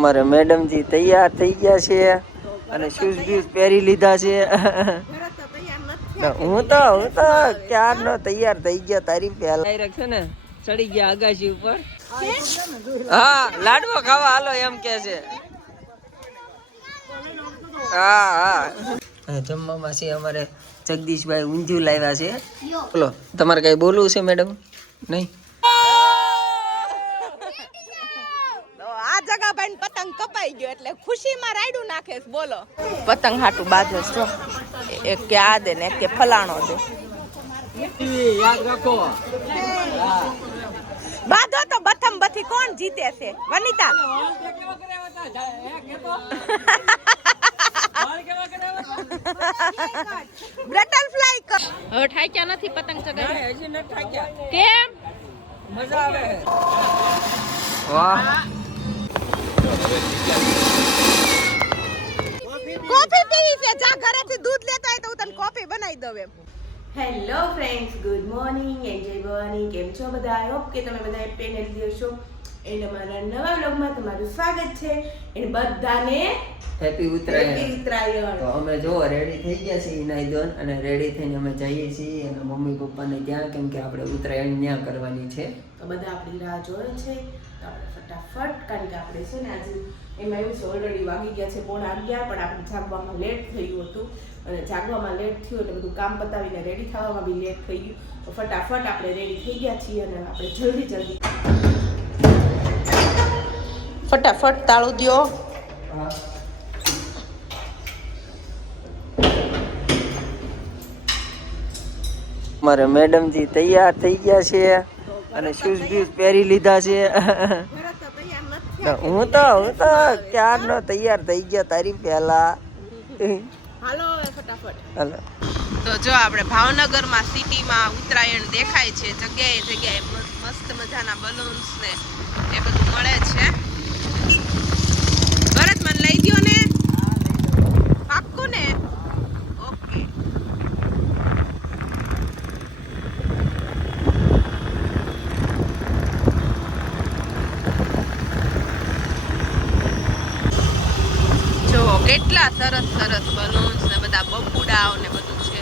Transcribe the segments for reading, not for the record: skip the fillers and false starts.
અમારે મેડમજી તૈયાર થઈ ગયા છે અને શૂઝ ब्यूज પહેરી લીધા છે। હું તો ક્યારનો તૈયાર થઈ ગયો તારી પહેલા ડાયરેક્ટ છે ને ચડી ગયા આગાશી ઉપર। હા લાડવો ખાવા હાલો એમ કે છે। હા હા જમવામાં છે અમારે જગદીશભાઈ ઊંધિયું લાવ્યા છે। બોલો તમારે કઈ બોલવું છે મેડમ? નહીં પતંગ કપાઈ ગયો એટલે ખુશીમાં રાયડું નાખે છે। બોલો પતંગ હાટું બાંધે છો એક કે આ દે ને એક કે ફલાણો દે યાદ રાખો બાંધો તો બથમ બથી કોણ જીતે છે વનિતા બટરફ્લાય હવે ઠાક્યા નથી પતંગ ચગાવી હજી ન ઠાક્યા કેમ મજા આવે વાહ કોફી પીવી છે જા ઘરેથી દૂધ લેતા હોય તો હું તને કોફી બનાવી દઉં એમ। Hello friends good morning and જય ભવાની કેમ છો બધા? આઈ હોપ કે તમે બધા હેપી એન્ડ હેલ્ધી હશો। એટલે મારા નવા વ્લોગમાં તમારું સ્વાગત છે અને બધાને હેપી ઉત્તરાયણ। તો અમે જો રેડી થઈ ગયા છીએ નાઈ ધોન અને રેડી થઈને અમે જઈએ છીએ અને મમ્મી પપ્પાને ત્યાં કેમ કે આપણે ઉત્તરાયણ ત્યાં કરવાની છે। તો બધા આપણી રાહ જોવે છે તો આપણે ફટાફટ કારણ કે આપણે છે ને આજે એમાં એવું છે ઓલરેડી વાગી ગયા છે 11:30 પણ આપણે જાગવામાં લેટ થયું હતું અને જાગવામાં લેટ થયું એટલે બધું કામ પતાવીને રેડી થવામાં બી લેટ થઈ ગયું। તો ફટાફટ આપણે રેડી થઈ ગયા છીએ અને આપણે જલ્દી ફટાફટ તાળું દ્યો। મારે મેડમજી તૈયાર થઈ ગયા છે અને શૂઝ ब्यूज પહેરી લીધા છે। હું તો ક્યારનો તૈયાર થઈ ગયો તારી પહેલા હાલો ફટાફટ હાલો। તો જો આપણે ભાવનગરમાં સિટીમાં ઉત્તરાયણ દેખાય છે જગ્યાએ મસ્ત મજાના બલૂન્સ ને એ બધું મળે છે। ભરત મને લઈ ગયો ને પાક્કું ને ઓકે। જો કેટલા સરસ સરસ બલૂન્સ ને બધા બબુડાઓ ને બધું છે।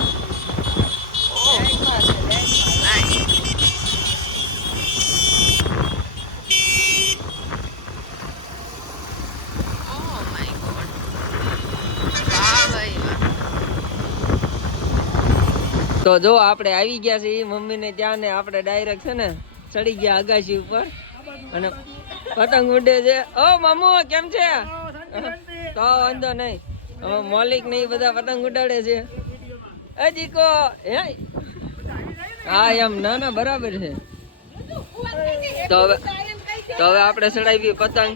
તો જો આપણે આવી ગયા છીએ મમ્મી ને ત્યાં ને આપણે ડાયરેક્ટ છે ને ચડી ગયા આગાશી ઉપર અને પતંગ ઉડે છે। ઓ મામુ કેમ છે? તો વાંધો નહીં મોલિક ને બધા પતંગ ઉડાડે છે। હજી કો હા એમ ના બરાબર છે। તો હવે આપણે ચડાવી પતંગ।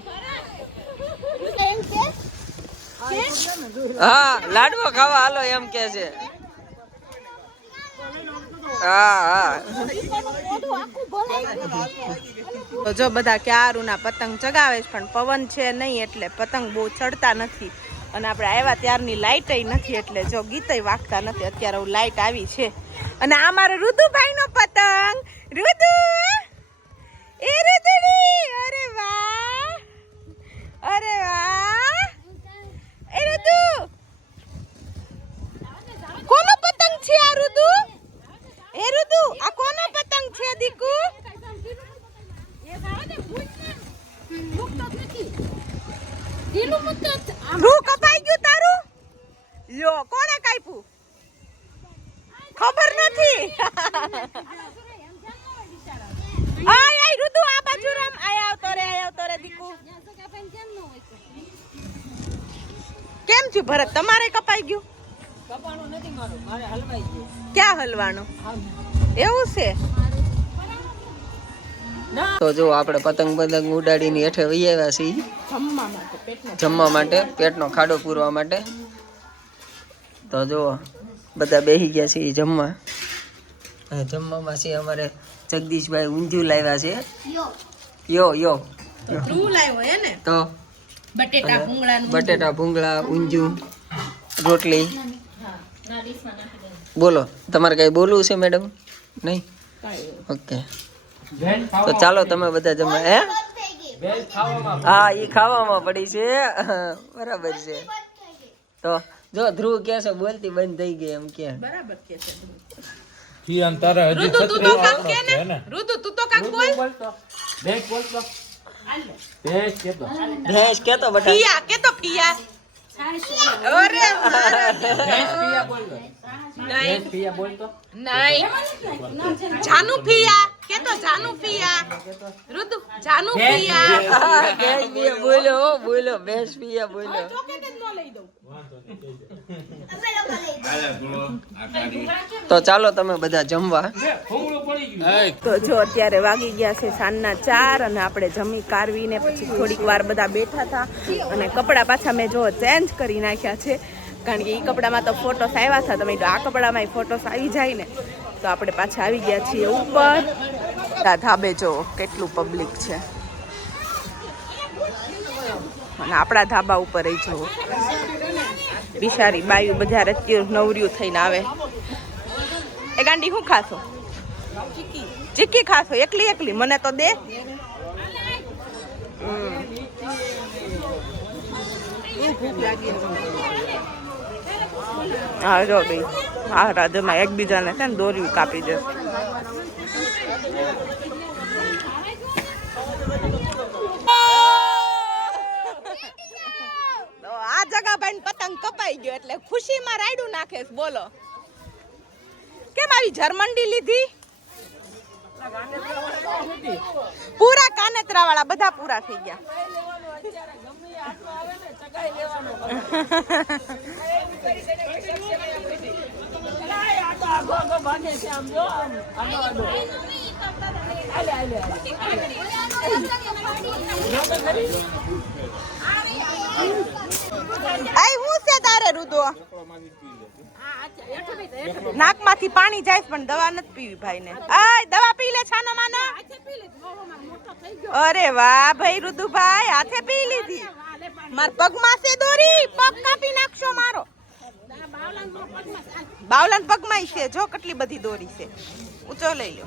હા લાડવો ખાવા હાલો એમ કે છે। હા તો જો બધા ક્યારુના પતંગ ચગાવે છે પણ પવન છે નહીં એટલે પતંગ બહુ ચડતા નથી અને આપણે આવ્યા ત્યારની લાઇટ નથી એટલે જો ગીતય વાગતા નથી। અત્યારે લાઇટ આવી છે અને આ મારો ઋતુભાઈ નો પતંગ ઋતુ એ ઋતુડી અરે વાહ એ ઋતુ કોનો પતંગ છે આ ઋતુ? એ ઋતુ આ કોનો પતંગ છે દીકુ? રૂ કપાઈ ગયું તારું? લ્યો કોણે કાપ્યું? ખબર નથી। આય ઋતુ આ બાજુ રામ આય આવતો રે દીકુ। કેમ થયું ભરત તમારે કપાઈ ગયું? કપાણું નથી મારે હલવાઈ ગયું। ક્યાં હલવાનું એવું છે? તો જો આપણે પતંગ ઉડાડીને હેઠે વહી આવ્યા છીએ જમવા માટે પેટનો ખાડો પૂરવા માટે। તો જો બધા બેસી ગયા છે જમવા। જમવામાં છે અમારે જગદીશભાઈ ઊંધિયું લાવ્યા છે। યો તું લાવ્યો હે ને? તો બટેટા ભૂંગળા ઊંધિયું રોટલી। બોલો તમારે કઈ બોલવું છે મેડમ? નહીં ઓકે તો ચાલો તમે બધા જમવા। હે હા ઈ ખાવામાં પડી છે બરાબર છે તો જો ધ્રુવ કે છે બોલતી બંધ થઈ ગઈ એમ કે બરાબર કે છે કી અંતરે હજી ઋતુ તું તો કાક કે ને ઋતુ તું તો કાક બોલ બેસ બોલ તો બેસ કે તો ભેંસ કેતો બટા પિયા કે તો પિયા અરે બેસ પિયા બોલ તો નહીં બેસ પિયા બોલ તો નહીં જાનુ પિયા કે તો જાનુ પિયા ઋતુ જાનુ પિયા ભેંસ પીએ બોલો હો, બોલો ભેંસ પીએ બોલો ચોકેટ જ ન લઈ દઉં તો ચાલો તમે બધા જમવા તો જો અત્યારે વાગી ગયા છે સાંજના 4 અને આપણે જમી કારવીને પછી થોડીક વાર બધા બેઠા હતા અને કપડાં પાછા મેં જો ચેન્જ કરી નાખ્યા છે કારણ કે એ કપડામાં તો ફોટોસ આવ્યા હતા તમે આ કપડામાં ફોટોસ આવી જાય ને તો આપણે પાછા આવી ગયા છીએ ઉપર ધાબે જો કેટલું પબ્લિક છે અને આપણા ધાબા ઉપર જ જો બિચારી બાયું બધા રત્યું નવર્યું થઈને આવે એ ગાંડી શું ખાશો ચીક્કી ખાશો એકલી એકલી મને તો દે હા જો ભાઈ હા રાજ્યમાં એકબીજાને છે ને દોર્યું કાપી દે આ જગા ભાઈ પતંગ કપાઈ ગયો એટલે ખુશીમાં રાયડું નાખે બોલો કેમ આવી જર્મંડી લીધી પૂરા કાનેતરા વાળા બધા પૂરા થઈ ગયા આઈ હું છે તારે રુદો નાકમાંથી પાણી જાય પણ દવા નથી પીવી ભાઈ ને આય દવા પી લે છાનો માનો અરે વાહ ભાઈ રુદુભાઈ હાથે પી લીધી માર પગમાં છે દોરી પગ કાપી નાખશો મારો બાવલાન પગમાં છે જો કેટલી બધી દોરી છે ઊંચો લઈ લો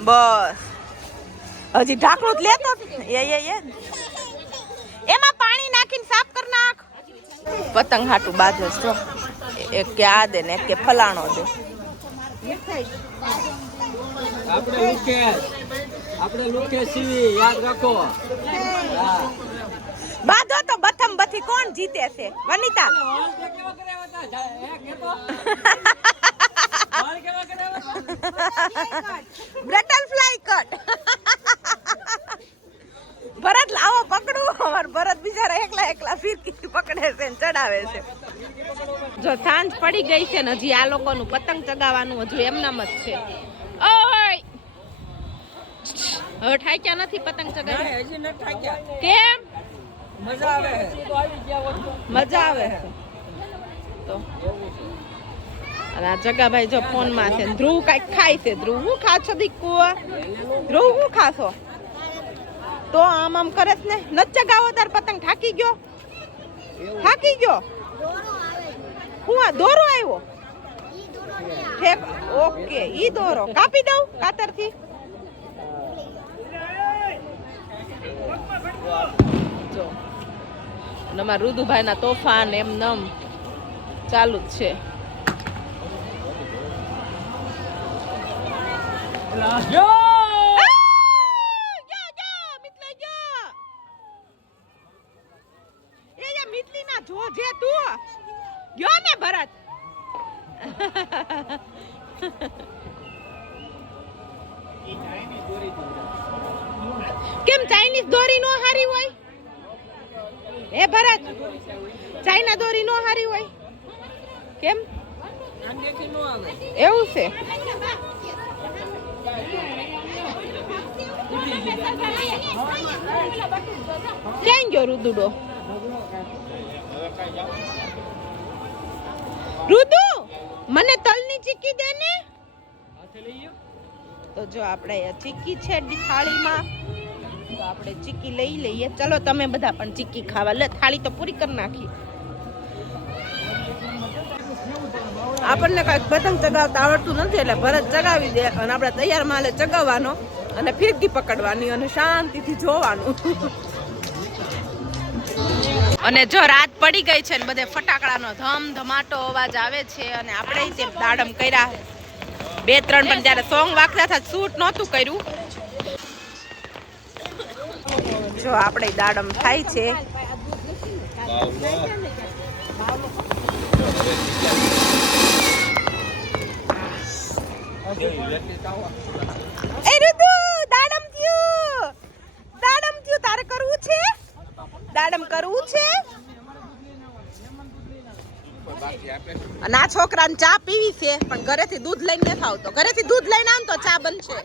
બસ હજી ઢાંકણું લેતો એમાં પાણી નાખીને સાફ કર નાખ પતંગ હાટું બાજુ છો એક કે આ દે ને એક કે ફલાણો દે આપણે લુકે સીવી યાદ રાખો બાધો તો બથમ બથી કોણ જીતે છે વનિતા બટરફ્લાય કટ ભરત લાવો પકડું અમાર ભરત બિચારા એકલા એકલા ફિરકી પકડે છે ને ચડાવે છે જો સાંજ પડી ગઈ છે ને હજી આ લોકોનું પતંગ ચગાવવાનું હજુ એમનામ જ છે ઓય હવે ઠાક્યા નથી પતંગ ચગાવી હજી ન થાક્યા કેમ મજા આવે મજા આવે તો અને આ જગાભાઈ જો ફોન માં છે ધ્રુવ કઈક ખાય છે ધ્રુવ હું ખાશો દીકુ ધ્રુવ હું ખાશો તો આમ આમ કરે ને ન ચગાવો તાર પતંગ થાકી ગયો હું આ દોરો આવ્યો ઠેક ઓકે ઈ દોરો કાપી દઉં કાતર થી જો નમા રુદુભાઈ ના તોફાન એમ નમ ચાલુ જ છે જો જે તું ગયો ને ભરત કેમ ચાઇનીઝ દોરી નો હારી હોય એ ભરત ચાઇના દોરી નો હારી હોય કેમ એવું છે ક્યાં ગયો રુદુડો રુદુ મને તલની ચીક્કી દે ને તો જો આપણે ચીક્કી છે થાળીમાં તો આપણે ચીક્કી લઈ લઈએ ચલો તમે બધા પણ ચીક્કી ખાવા લે થાળી તો પૂરી કરી નાખી આપણને કઈક પતંગ ચગાવતા આવડતું નથી એટલે ભરત ચગાવી દે અને આપણે તૈયાર માલે ચગાવવાનો અને ફિરકી પકડવાની અને શાંતિથી જોવાનું. અને જો રાત પડી ગઈ છે ને બધે ફટાકડાનો ધમધમાટો અવાજ આવે છે અને આપણે તે દાડમ કર્યા 2-3 પણ જ્યારે સોંગ વાગતા હતા શૂટ નહોતું કર્યું. જો આપણે દાડમ થાય છે. એ ઋતુ દાડમ થયું તારે કરવું છે? દાડમ કરવું છે? અને આ છોકરાને ચા પીવી છે પણ ઘરેથી દૂધ લઈને નથી આવતો. ઘરેથી દૂધ લઈને આવ તો ચા બનશે.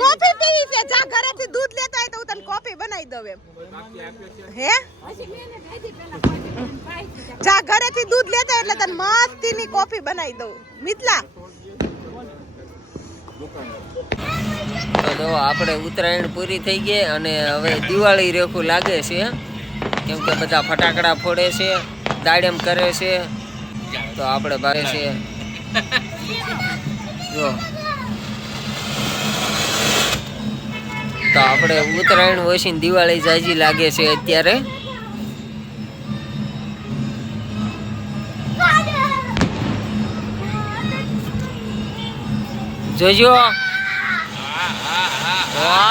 કોફી પીવી છે. જા ઘરેથી દૂધ લેતો હોય તો હું તને કોફી બનાવી દઉં એમ. હે જા ઘરેથી દૂધ લેતો એટલે તને મસ્તીની કોફી બનાવી દઉં. મિથલા તો આપણે ઉત્તરાયણ પૂરી થઈ ગઈ અને હવે દિવાળી રેખું લાગે છે કેમ કે બધા ફટાકડા ફોડે છે, દાડમ કરે છે. તો આપણે બારે છે જો તો આપણે ઉત્તરાયણ વસીને દિવાળી જાજી લાગે છે અત્યારે. જોજો વાહ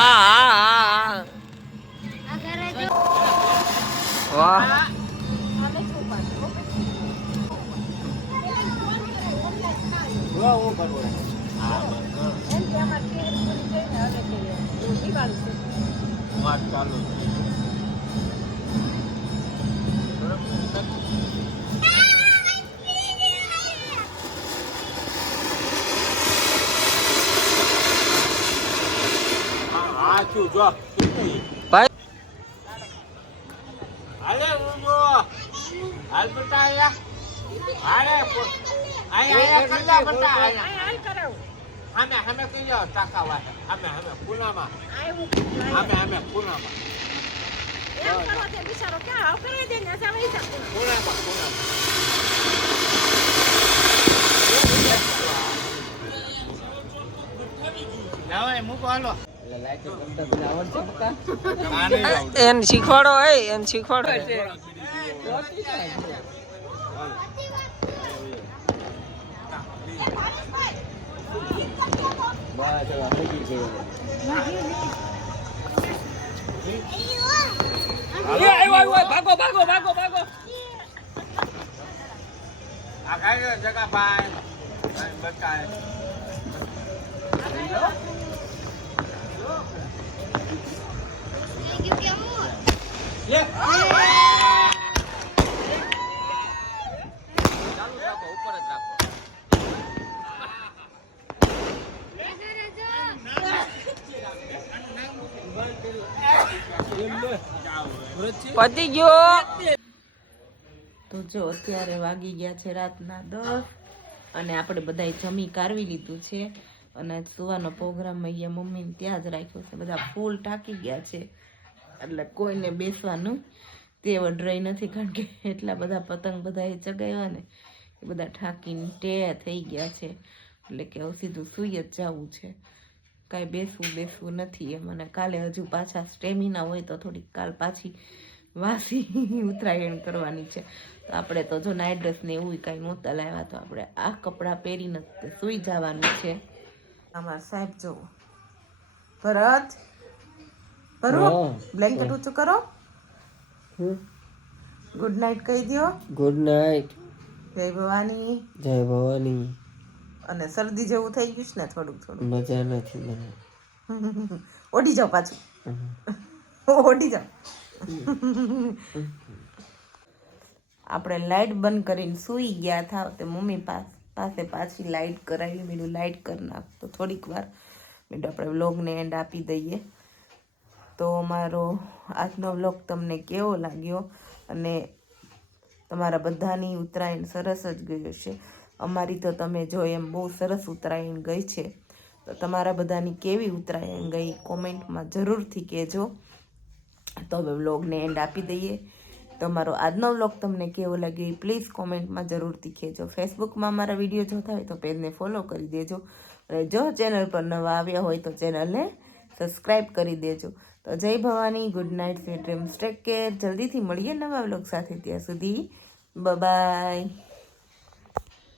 ભાઈ એને શીખવાડો એને શીખવાડો. ભાગો ભાગો ભાગો ભાગો જગા ભાઈ બતાય પતી ગયો. તો જો અત્યારે વાગી ગયા છે રાતના 10 અને આપણે બધાય જમી કારવી લીધું છે અને સુવાનો પ્રોગ્રામ અહીંયા મમ્મીને ત્યાં જ રાખ્યો છે. બધા ફૂલ ટાંકી ગયા છે એટલે કોઈને બેસવાનું તેવડ રહી નથી કારણ કે એટલા બધા પતંગ બધાએ ચગાવ્યા ને એ બધા ઠાકીને થઈ ગયા છે એટલે કે હવે સીધું સુઈ જ જવું છે. કાંઈ બેસવું નથી એમ. અને કાલે હજુ પાછા સ્ટેમિના હોય તો થોડીક કાલ પાછી વાસી ઉત્તરાયણ કરવાની છે. તો આપણે તો જો નાઇટ ડ્રેસ ને એવું કાંઈ નહોતા લાવ્યા તો આપણે આ કપડાં પહેરીને સુઈ જવાનું છે. અમારા સાહેબ જો ભરત બ્લેન્કેટ ઊંચું કરો. ગુડ નાઇટ કહી દો. Good night. જય ભવાની. જય ભવાની. અને શરદી જેવું થઈ ગયું છે ને થોડુંક મજા નથી મને. ઓડી જાઓ પાછું. ઓડી જાઓ. આપણે લાઇટ બંધ કરીને સૂઈ ગયા હતા તો મમ્મી પાસે પાછી લાઇટ કરાવી. મેં લાઇટ કરી નાખ તો થોડીક વાર મેં આપણે વ્લોગને એન્ડ આપી દઈએ. તો મારો આજનો વ્લોગ તમને કેવો લાગ્યો અને તમારા બધાની ઉત્તરાયણ સરસ જ ગઈ હશે. અમારી તો તમે જો એમ બહુ સરસ ઉત્તરાયણ ગઈ છે. તો તમારા બધાની કેવી ઉત્તરાયણ ગઈ કોમેન્ટમાં જરૂરથી કહેજો. તો હવે વ્લોગને એન્ડ આપી દઈએ. તમારો આજનો વ્લોગ તમને કેવો લાગ્યો એ પ્લીઝ કોમેન્ટમાં જરૂરથી કહેજો. ફેસબુકમાં અમારા વિડીયો જોતા હોય તો પેજને ફોલો કરી દેજો અને જો ચેનલ પર નવા આવ્યા હોય તો ચેનલને સબસ્ક્રાઈબ કરી દેજો. તો જય Bhavani, good night, sweet dreams, take care. જલ્દીથી મળીએ નવા વ્લોગ સાથે. ત્યાં સુધી બાય.